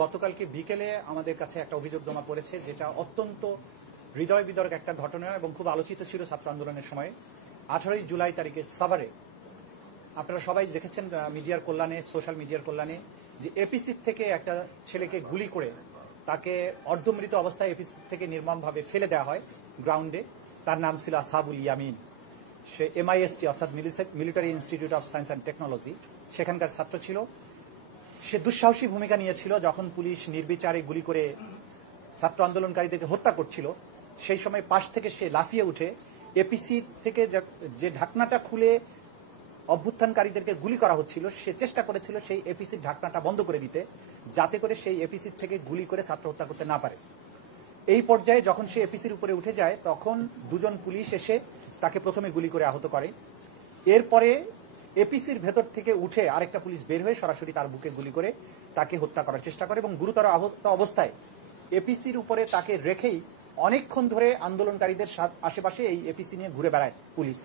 গতকালকে বিকেলে আমাদের কাছে একটা অভিযোগ জমা পড়েছে, যেটা অত্যন্ত হৃদয় বিদারক একটা ঘটনা এবং খুব আলোচিত ছিল ছাত্র আন্দোলনের সময়। 18ই জুলাই তারিখে সাভারে আপনারা সবাই দেখেছেন মিডিয়ার কল্যাণে, সোশ্যাল মিডিয়ার কল্যাণে, যে এপিসির থেকে একটা ছেলেকে গুলি করে তাকে অর্ধমৃত অবস্থায় এপিসি থেকে নির্মমভাবে ফেলে দেওয়া হয় গ্রাউন্ডে। তার নাম ছিল আসাবুল ইয়ামিন। সে MIST অর্থাৎ military institute of science and technology সেখানকার ছাত্র ছিল। সে দুঃসাহসী ভূমিকা নিয়েছিল যখন পুলিশ নির্বিচারে গুলি করে ছাত্র আন্দোলনকারীদেরকে হত্যা করছিল। সেই সময় পাশ থেকে সে লাফিয়ে উঠে এপিসি থেকে যে ঢাকনাটা খুলে অভ্যুত্থানকারীদেরকে গুলি করা হচ্ছিল, সে চেষ্টা করেছিল সেই এপিসির ঢাকনাটা বন্ধ করে দিতে, যাতে করে সেই এপিসির থেকে গুলি করে ছাত্র হত্যা করতে না পারে। এই পর্যায়ে যখন সে এপিসির উপরে উঠে যায়, তখন দুজন পুলিশ এসে তাকে প্রথমে গুলি করে আহত করে। এরপরে এপিসির ভেতর থেকে উঠে আরেকটা পুলিশ বের হয়ে সরাসরি তার বুকে গুলি করে তাকে হত্যা করার চেষ্টা করে এবং গুরুতর আহত অবস্থায় এপিসির উপরে তাকে রেখেই অনেকক্ষণ ধরে আন্দোলনকারীদের আশেপাশে এই এপিসি নিয়ে ঘুরে বেড়ায় পুলিশ।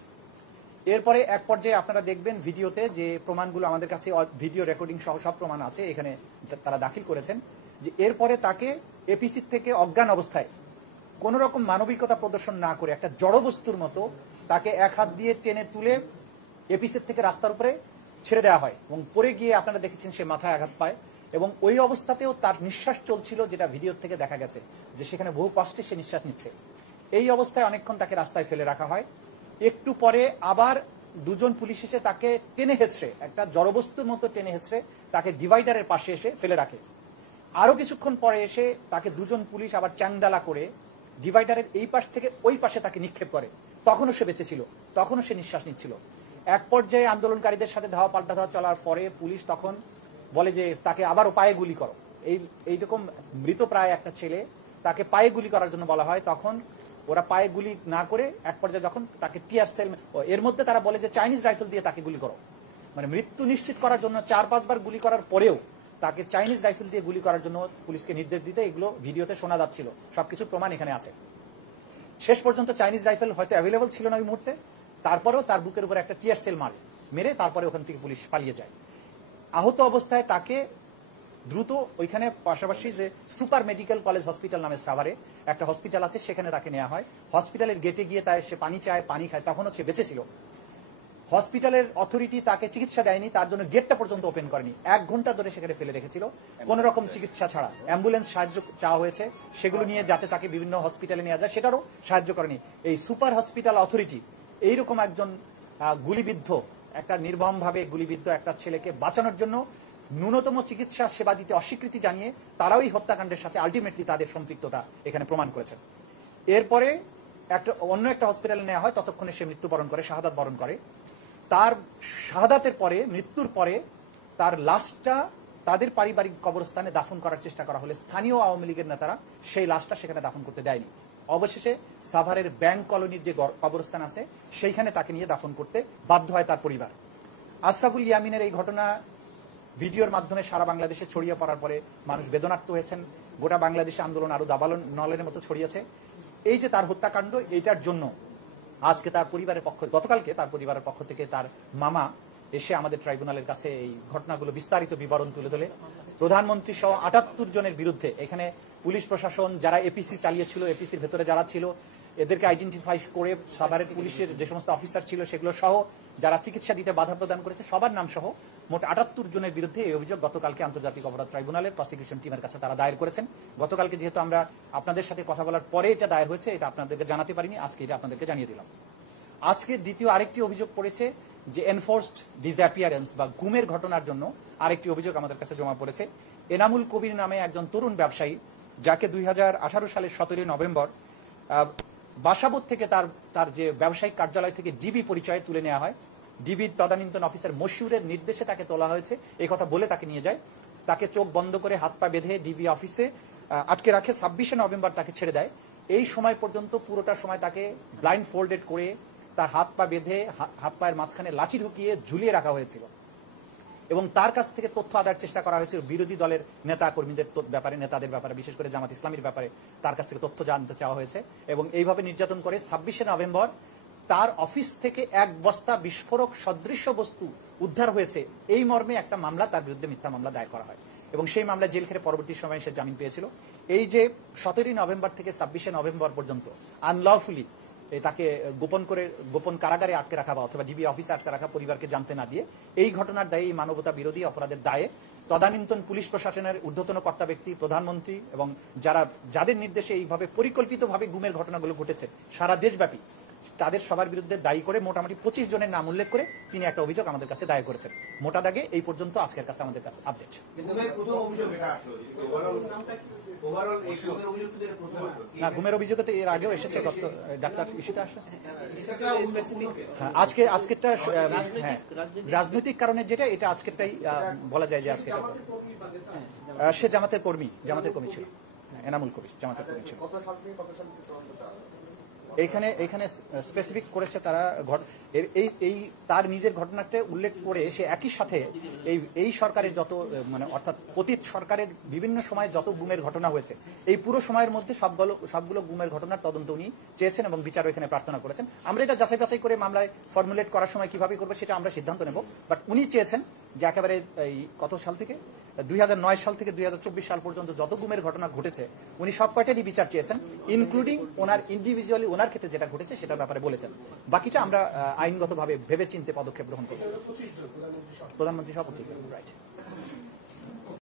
এরপরে এক পর্যায়ে আপনারা দেখবেন ভিডিওতে, যে প্রমাণগুলো আমাদের কাছে ভিডিও রেকর্ডিং সহ সব প্রমাণ আছে এখানে তারা দাখিল করেছেন, যে এরপরে তাকে এপিসির থেকে অজ্ঞান অবস্থায় কোনো রকম মানবিকতা প্রদর্শন না করে একটা জড়বস্তুর মতো তাকে এক হাত দিয়ে টেনে তুলে এপিসির থেকে রাস্তার উপরে ছেড়ে দেওয়া হয় এবং পরে গিয়ে আপনারা দেখেছেন সে মাথায় আঘাত পায় এবং ওই অবস্থাতেও তার নিঃশ্বাস চলছিল, যেটা ভিডিওর থেকে দেখা গেছে যে সেখানে বহু কষ্টে সে নিঃশ্বাস নিচ্ছে। এই অবস্থায় অনেকক্ষণ তাকে রাস্তায় ফেলে রাখা হয়। একটু পরে আবার দুজন পুলিশ এসে তাকে টেনে হেঁচড়ে, একটা জড়বস্তুর মতো টেনে হেঁচড়ে তাকে ডিভাইডারের পাশে এসে ফেলে রাখে। আরও কিছুক্ষণ পরে এসে তাকে দুজন পুলিশ আবার চ্যাংদালা করে ডিভাইডারের এই পাশ থেকে ওই পাশে তাকে নিক্ষেপ করে। তখনও সে বেঁচে ছিল, তখনও সে নিঃশ্বাস নিচ্ছিল। এক পর্যায়ে আন্দোলনকারীদের সাথে ধাওয়া পাল্টা ধাওয়া চলার পরে পুলিশ তখন বলে যে তাকে আবারও পায়ে গুলি করো। এইরকম মৃত প্রায় একটা ছেলে, তাকে পায়ে গুলি করার জন্য বলা হয়। তখন ওরা পায়ে গুলি না করে এক পর্যায়ে যখন তাকে টিয়ার সেল, এর মধ্যে তারা বলে যে চাইনিজ রাইফেল দিয়ে তাকে গুলি করো, মানে মৃত্যু নিশ্চিত করার জন্য 4-5 বার গুলি করার পরেও তাকে চাইনিজ রাইফেল দিয়ে গুলি করার জন্য পুলিশকে নির্দেশ দিতে, এগুলো ভিডিওতে শোনা যাচ্ছিল, সবকিছু প্রমাণ এখানে আছে। শেষ পর্যন্ত চাইনিজ রাইফেল হয়তো অ্যাভেলেবল ছিল না ওই মুহূর্তে, তারপরেও তার বুকের উপর একটা টিয়ার সেল মেরে তারপরে ওখান থেকে পুলিশ পালিয়ে যায়। আহত অবস্থায় তাকে দ্রুত ওইখানে পাশাপাশি যে সুপার মেডিকেল কলেজ হসপিটাল নামে সাভারে একটা হসপিটাল আছে, সেখানে তাকে নেওয়া হয়। হসপিটালের গেটে গিয়ে সে পানি চায়, পানি খায়, তখনও সে বেঁচে ছিল। হসপিটালের অথরিটি তাকে চিকিৎসা দেয়নি, তার জন্য গেটটা পর্যন্ত ওপেন করেনি। 1 ঘন্টা ধরে সেখানে ফেলে রেখেছিল কোনো রকম চিকিৎসা ছাড়া। অ্যাম্বুলেন্স সাহায্য চাওয়া হয়েছে সেগুলো নিয়ে যাতে তাকে বিভিন্ন হসপিটালে নেওয়া যায়, সেটারও সাহায্য করেনি এই সুপার হসপিটাল অথরিটি। এইরকম একজন গুলিবিদ্ধ, একটা নির্মমভাবে গুলিবিদ্ধ একটা ছেলেকে বাঁচানোর জন্য ন্যূনতম চিকিৎসা সেবা দিতে অস্বীকৃতি জানিয়ে তারাও এই হত্যাকাণ্ডের সাথে আলটিমেটলি তাদের সম্পৃক্ততা এখানে প্রমাণ করেছেন। এরপরে অন্য একটা হসপিটালে নেওয়া হয়, ততক্ষণে সে মৃত্যুবরণ করে, শাহাদাত বরণ করে। তার শাহাদাতের পরে, মৃত্যুর পরে তার লাশটা তাদের পারিবারিক কবরস্থানে দাফন করার চেষ্টা করা হলে স্থানীয় আওয়ামী লীগের নেতারা সেই লাশটা সেখানে দাফন করতে দেয়নি। অবশেষে সাভারের ব্যাংক কলোনির যে কবরস্থান আছে সেইখানে তাকে নিয়ে দাফন করতে বাধ্য হয় তার পরিবার। আসাবুল ইয়ামিনের এই ঘটনা ভিডিওর মাধ্যমে সারা বাংলাদেশে ছড়িয়ে পড়ার পরে মানুষ বেদনার্ত হয়েছেন। গোটা বাংলাদেশে আন্দোলন আরো দাবালন নলের মতো ছড়িয়েছে। এই যে তার হত্যাকাণ্ড, এইটার জন্য আজকে তার পরিবারের গতকালকে তার পরিবারের পক্ষ থেকে তার মামা এসে আমাদের ট্রাইব্যুনালের কাছে এই ঘটনাগুলো বিস্তারিত বিবরণ তুলে ধরে প্রধানমন্ত্রী সহ 78 জনের বিরুদ্ধে, এখানে পুলিশ প্রশাসন যারা এপিসি চালিয়েছিল, এপিসির ভেতরে যারা ছিল এদেরকে আইডেন্টিফাই করে সাভারের পুলিশের যে সমস্ত অফিসার ছিল সেগুলো সহ যারা চিকিৎসা দিতে বাধা প্রদান করেছে সবার নাম সহ মোট 78 জনের বিরুদ্ধে এই অভিযোগ গতকালকে আন্তর্জাতিক অপরাধ ট্রাইব্যুনালের প্রসিকিউশন টিমের কাছে তারা দায়ের করেছেন। গতকালকে যেহেতু আমরা আপনাদের সাথে কথা বলার পরে এটা দায়ের হয়েছে, এটা আপনাদেরকে জানাতে পারিনি, আজকে এটা আপনাদেরকে জানিয়ে দিলাম। আজকে দ্বিতীয় আরেকটি অভিযোগ পড়েছে যে এনফোর্সড ডিসঅ্যাপিয়ারেন্স বা গুমের ঘটনার জন্য আরেকটি অভিযোগ আমাদের কাছে জমা পড়েছে। এনামুল কবির নামে একজন তরুণ ব্যবসায়ী, যাকে 2018 সালের 17 নভেম্বর বাসাবোধ থেকে তার যে ব্যবসায়িক কার্যালয় থেকে ডিবি পরিচয়ে তুলে নেওয়া হয়। ডিবির তদানীন্তন অফিসার মশিউরের নির্দেশে তাকে তোলা হয়েছে, এই কথা বলে তাকে নিয়ে যায়। তাকে চোখ বন্ধ করে হাত পা বেঁধে ডিবি অফিসে আটকে রাখে। 26 নভেম্বর তাকে ছেড়ে দেয়। এই সময় পর্যন্ত পুরোটা সময় তাকে ব্লাইন্ড ফোল্ডেড করে তার হাত পা বেঁধে হাত পায়ের মাঝখানে লাঠি ঢুকিয়ে ঝুলিয়ে রাখা হয়েছিল এবং তার কাছ থেকে তথ্য আদায়ের চেষ্টা করা হয়েছিল বিরোধী দলের নেতা কর্মীদের ব্যাপারে, নেতাদের ব্যাপারে, বিশেষ করে জামাত ইসলামীর ব্যাপারে তার কাছ থেকে তথ্য জানতে চাওয়া হয়েছে এবং এইভাবে নির্যাতন করে 26 নভেম্বর তার অফিস থেকে 1 বস্তা বিস্ফোরক সদৃশ্য বস্তু উদ্ধার হয়েছে, এই মর্মে একটা মামলা তার বিরুদ্ধে মিথ্যা মামলা দায়ের করা হয়। এবং সেই মামলায় জেল খেটে পরবর্তী সময়ে সে জামিন পেয়েছিল। এই যে 17 নভেম্বর থেকে 26 নভেম্বর পর্যন্ত আনলফুলি তাকে গোপন কারাগারে আটকে রাখা বা অথবা ডিবি অফিসে আটকে রাখা, পরিবারকে জানতে না দিয়ে, এই ঘটনার দায়ে, এই মানবতা বিরোধী অপরাধের দায়ে তদানীন্তন পুলিশ প্রশাসনের ঊর্ধ্বতন কর্তা ব্যক্তি, প্রধানমন্ত্রী এবং যাদের নির্দেশে এইভাবে পরিকল্পিতভাবে গুমের ঘটনাগুলো ঘটেছে সারা দেশব্যাপী, তাদের সবার বিরুদ্ধে দায়ী করে মোটামুটি 25 জনের নাম উল্লেখ করে তিনি একটা অভিযোগ আমাদের কাছে দায়ের করেছেন। মোটা দাগে এই পর্যন্ত আজকের কাছে আমাদের কাছে আপডেট। না, গুমের অভিযোগ তো এর আগেও এসেছে, ডাক্তার ইস্যুতে আসছে। আজকেরটা হ্যাঁ রাজনৈতিক কারণে যেটা, এটা আজকেরটাই বলা যায় যে আজকে সে জামাতের কর্মী ছিল, এনামুল কবির জামাতের কর্মী ছিল। এইখানে স্পেসিফিক করেছে তারা এই তার নিজের ঘটনাটা উল্লেখ করে সে একই সাথে এই সরকারের যত মানে অর্থাৎ পতিত সরকারের বিভিন্ন সময়ে যত গুমের ঘটনা হয়েছে, এই পুরো সময়ের মধ্যে সবগুলো গুমের ঘটনার তদন্ত উনি চেয়েছেন এবং বিচারও এখানে প্রার্থনা করেছেন। আমরা এটা যাচাই বাছাই করে মামলায় ফর্মুলেট করার সময় কিভাবে করবো সেটা আমরা সিদ্ধান্ত নেব, বাট উনি চেয়েছেন যে একেবারে এই কত সাল থেকে 2009 সাল থেকে 2024 সাল পর্যন্ত যত গুমের ঘটনা ঘটেছে উনি সব কয়টারই বিচার চেয়েছেন, ইনক্লুডিং ওনার ইন্ডিভিজুয়ালি ওনার ক্ষেত্রে যেটা ঘটেছে সেটার ব্যাপারে বলেছেন। বাকিটা আমরা আইনগতভাবে ভেবে চিন্তে পদক্ষেপ গ্রহণ করব। প্রধানমন্ত্রী সব রাইট।